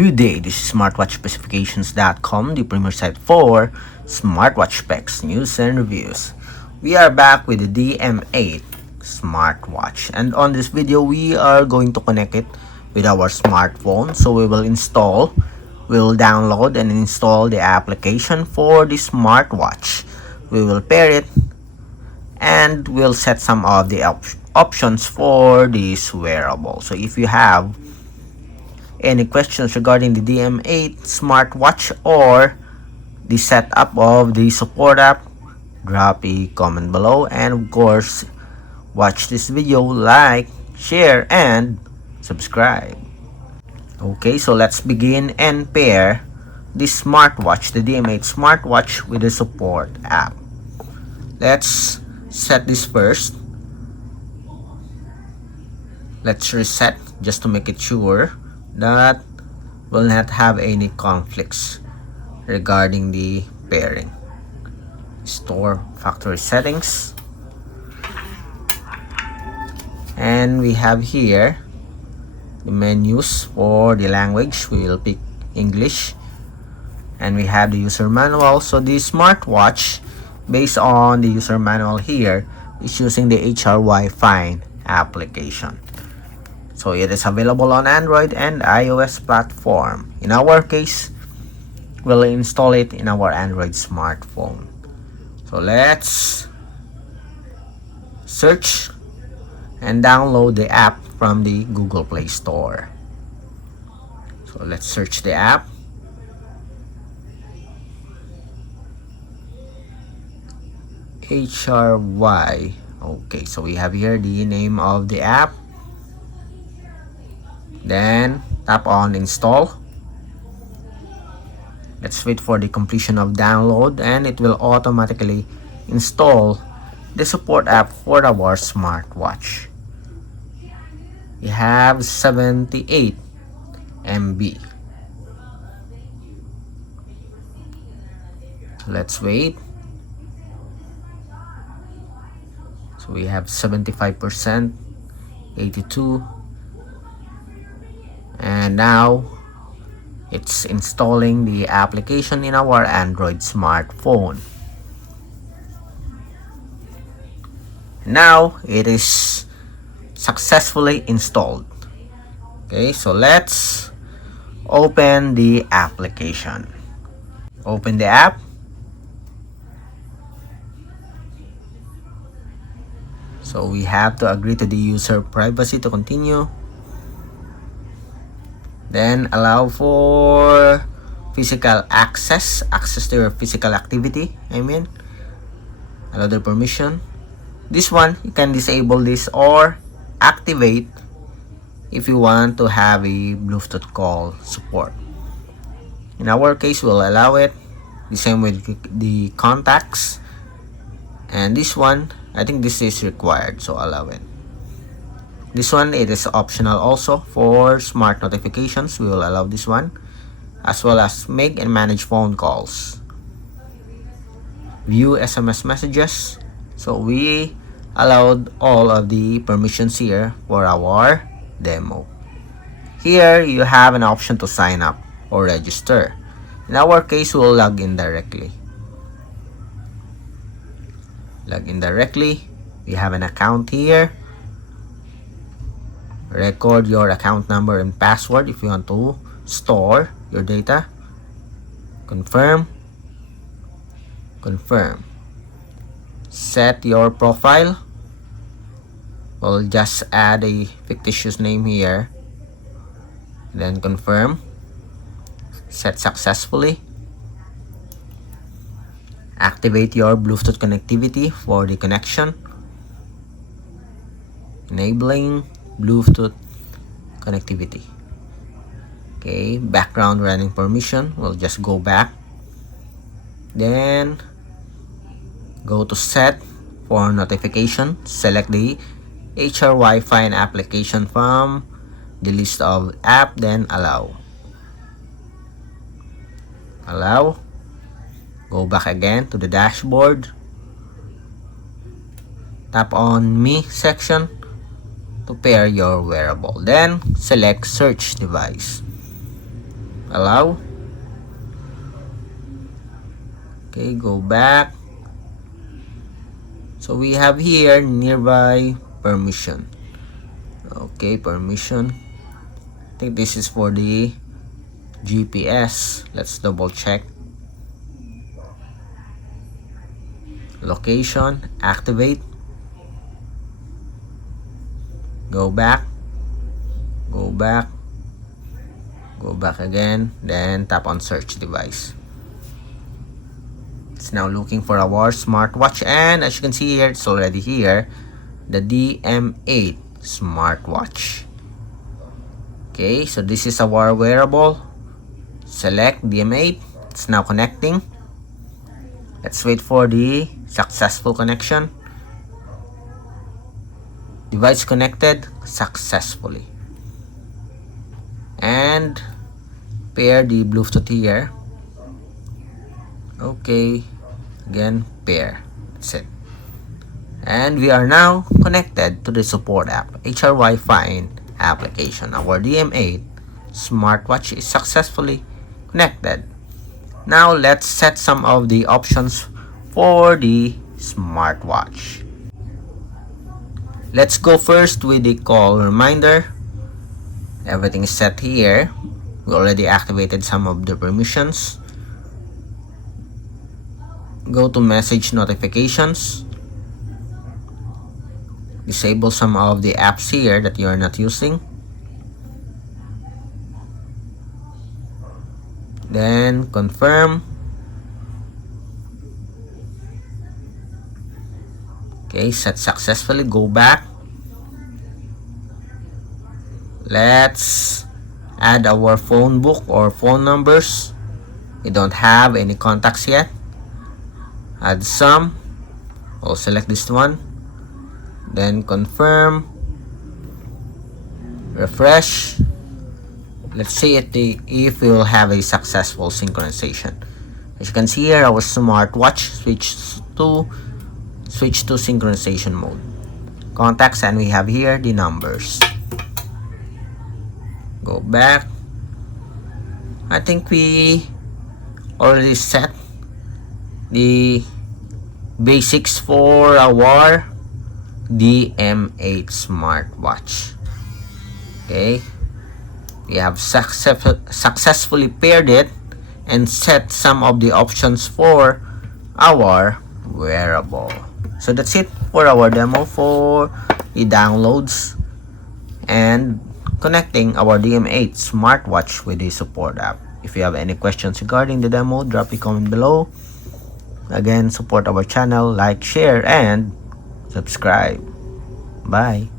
Good day, this is smartwatchspecifications.com, the premier site for smartwatch specs, news, and reviews. We are back with the DM8 Smartwatch, and on this video we are going to connect it with our smartphone. So we'll download and install the application for the smartwatch. We will pair it and we'll set some of the options for this wearable. So if you have any questions regarding the DM8 smartwatch or the setup of the support app, drop a comment below, and of course watch this video, like, share, and subscribe. Okay, so let's begin and pair this smartwatch, the DM8 smartwatch, with the support app. Let's set this first. Let's reset just to make it sure that will not have any conflicts regarding the pairing. Store factory settings, and we have here the menus for the language. We will pick English, and we have the user manual. So the smartwatch, based on the user manual here, is using the HRYFine application. So it is available on Android and iOS platform. In our case, we'll install it in our Android smartphone. So let's search and download the app from the Google Play Store. So let's search the app. HRY. Okay, so we have here the name of the app. Then tap on install. Let's wait for the completion of download, and it will automatically install the support app for our smartwatch. We have 78 MB. Let's wait. So we have 75%, 82, and now it's installing the application in our Android smartphone. Now it is successfully installed. Okay, so let's open the application. Open the app. So we have to agree to the user privacy to continue. Then allow for physical access to your physical activity. Allow the permission. This one, you can disable this or activate if you want to have a Bluetooth call support. In our case, we'll allow it. The same with the contacts. And this one, I think this is required, so allow it. This one, it is optional also. For smart notifications, we will allow this one, as well as make and manage phone calls, view SMS messages. So we allowed all of the permissions here for our demo. Here you have an option to sign up or register. In our case, we'll log in directly. We have an account here. Record your account number and password if you want to store your data. Confirm. Set your profile. We'll just add a fictitious name here. Then confirm. Set successfully. Activate your Bluetooth connectivity for the connection. Enabling Bluetooth connectivity. Okay, background running permission. We'll just go back. Then go to set for notification. Select the HRYFine application from the list of app. Then allow. Go back again to the dashboard. Tap on Me section to pair your wearable. Then select search device. allow. Okay, go back. So we have here nearby permission. Okay, permission. I think this is for the GPS. Let's double check. Location, activate. Go back. Go back. Go back again. Then tap on search device. It's now looking for our smartwatch, and as you can see here, it's already here. The DM8 Smartwatch. Okay, so this is our wearable. Select DM8. It's now connecting. Let's wait for the successful connection. Device connected successfully. And pair the Bluetooth here. Okay, again pair. That's it. And we are now connected to the support app, HRYFine application. Our DM8 smartwatch is successfully connected. Now let's set some of the options for the smartwatch. Let's go first with the call reminder. Everything is set here. We already activated some of the permissions. Go to message notifications. Disable some of the apps here that you are not using. Then confirm. Okay, set successfully. Go back. Let's add our phone book or phone numbers. We don't have any contacts yet. Add some. I'll select this one. Then confirm. Refresh. Let's see if we will have a successful synchronization. As you can see here, our smartwatch switch to synchronization mode. Contacts, and we have here the numbers. Go back. I think we already set the basics for our DM8 smartwatch. Okay, we have successfully paired it and set some of the options for our wearable. So that's it for our demo for the downloads and connecting our DM8 smartwatch with the support app. If you have any questions regarding the demo, drop a comment below. Again, support our channel, like, share, and subscribe. Bye.